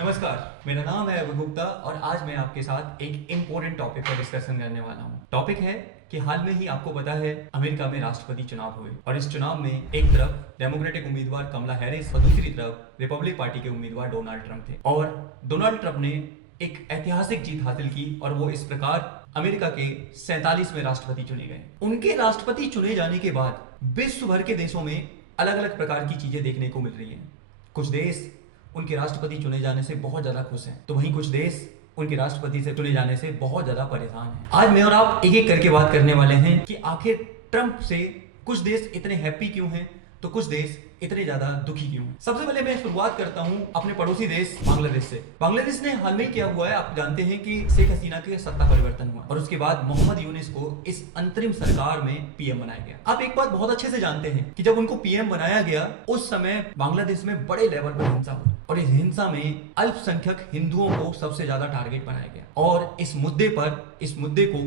नमस्कार, मेरा नाम है अभय गुप्ता और आज मैं आपके साथ एक इम्पोर्टेंट टॉपिक पर डिस्कशन करने वाला हूँ। टॉपिक है कि हाल में ही आपको पता है अमेरिका में राष्ट्रपति चुनाव हुए और इस चुनाव में एक तरफ डेमोक्रेटिक उम्मीदवार कमला हैरिस और दूसरी तरफ रिपब्लिक पार्टी के उम्मीदवार डोनाल्ड ट्रंप थे और डोनाल्ड ट्रंप ने एक ऐतिहासिक जीत हासिल की और वो इस प्रकार अमेरिका के 47वें राष्ट्रपति चुने गए। उनके राष्ट्रपति चुने जाने के बाद विश्व भर के देशों में अलग अलग प्रकार की चीजें देखने को मिल रही हैं। कुछ देश उनके राष्ट्रपति चुने जाने से बहुत ज्यादा खुश हैं, तो वहीं कुछ देश उनके राष्ट्रपति से चुने जाने से बहुत ज्यादा परेशान हैं। आज मैं और आप एक एक करके बात करने वाले हैं कि आखिर ट्रंप से कुछ देश इतने हैप्पी क्यों हैं, तो कुछ देश इतने ज्यादा दुखी क्यों हैं। सबसे पहले मैं शुरुआत करता हूं अपने पड़ोसी देश बांग्लादेश से। बांग्लादेश ने हाल में क्या हुआ है, आप जानते हैं कि शेख हसीना के सत्ता परिवर्तन हुआ और उसके बाद मोहम्मद यूनिस को इस अंतरिम सरकार में पीएम बनाया गया। आप एक बात बहुत अच्छे से जानते हैं कि जब उनको पीएम बनाया गया उस समय बांग्लादेश में बड़े लेवल पर हिंसा हुई और इस हिंसा में अल्पसंख्यक हिंदुओं को सबसे ज्यादा टारगेट बनाया गया और इस मुद्दे को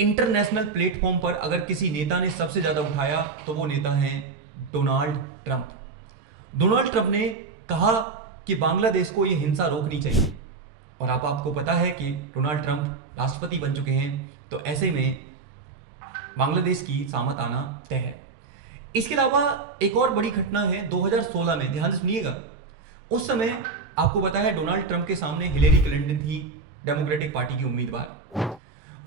इंटरनेशनल प्लेटफॉर्म पर अगर किसी नेता ने सबसे ज्यादा उठाया तो वो नेता है डोनाल्ड ट्रंप। डोनाल्ड ट्रंप ने कहा कि बांग्लादेश को यह हिंसा रोकनी चाहिए और आपको पता है कि डोनाल्ड ट्रंप राष्ट्रपति बन चुके हैं, तो ऐसे में बांग्लादेश की सामत आना तय है। इसके अलावा एक और बड़ी घटना है 2016 में, ध्यान से सुनिएगा। उस समय आपको पता है डोनाल्ड ट्रंप के सामने हिलेरी क्लिंटन थी, डेमोक्रेटिक पार्टी की उम्मीदवार,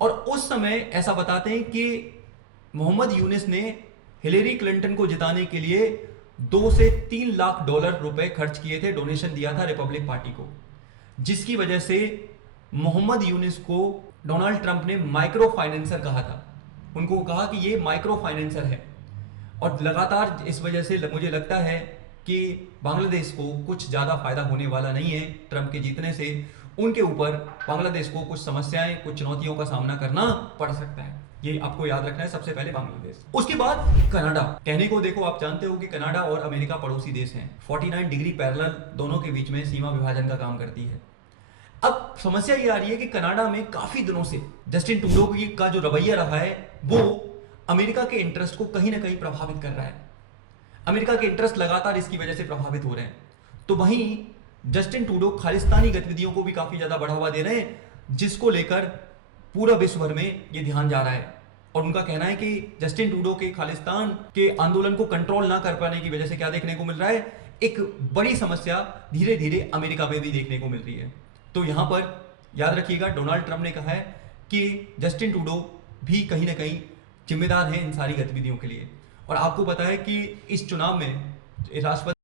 और उस समय ऐसा बताते हैं कि मोहम्मद यूनिस ने हिलेरी क्लिंटन को जिताने के लिए 2 से 3 लाख डॉलर रुपए खर्च किए थे, डोनेशन दिया था रिपब्लिक पार्टी को, जिसकी वजह से मोहम्मद यूनिस को डोनाल्ड ट्रंप ने माइक्रो फाइनेंसर कहा था। उनको कहा कि ये माइक्रो फाइनेंसर है और लगातार इस वजह से मुझे लगता है कि बांग्लादेश को कुछ ज्यादा फायदा होने वाला नहीं है ट्रंप के जीतने से। उनके ऊपर बांग्लादेश को कुछ समस्याएं, कुछ चुनौतियों का सामना करना पड़ सकता है, ये आपको याद रखना है। सबसे पहले बांग्लादेश, उसके बाद कनाडा। कहने को देखो, आप जानते हो कि कनाडा और अमेरिका पड़ोसी देश हैं। 49 डिग्री पैरेलल दोनों के बीच में सीमा विभाजन का काम करती है। अब समस्या ये आ रही है कि कनाडा में काफी दिनों से जस्टिन ट्रूडो का जो रवैया रहा है वो अमेरिका के इंटरेस्ट को कहीं ना कहीं प्रभावित कर रहा है। अमेरिका के इंटरेस्ट लगातार इसकी वजह से प्रभावित हो रहे हैं। तो वहीं जस्टिन ट्रूडो खालिस्तानी गतिविधियों को भी काफी ज्यादा बढ़ावा दे रहे हैं, जिसको लेकर पूरा विश्व भर में ये ध्यान जा रहा है। और उनका कहना है कि जस्टिन ट्रूडो के खालिस्तान के आंदोलन को कंट्रोल ना कर पाने की वजह से क्या देखने को मिल रहा है, एक बड़ी समस्या धीरे धीरे अमेरिका में भी देखने को मिल रही है। तो यहां पर याद रखिएगा, डोनाल्ड ट्रंप ने कहा है कि जस्टिन ट्रूडो भी कहीं ना कहीं जिम्मेदार हैं इन सारी गतिविधियों के लिए। और आपको पता है कि इस चुनाव में राष्ट्रपति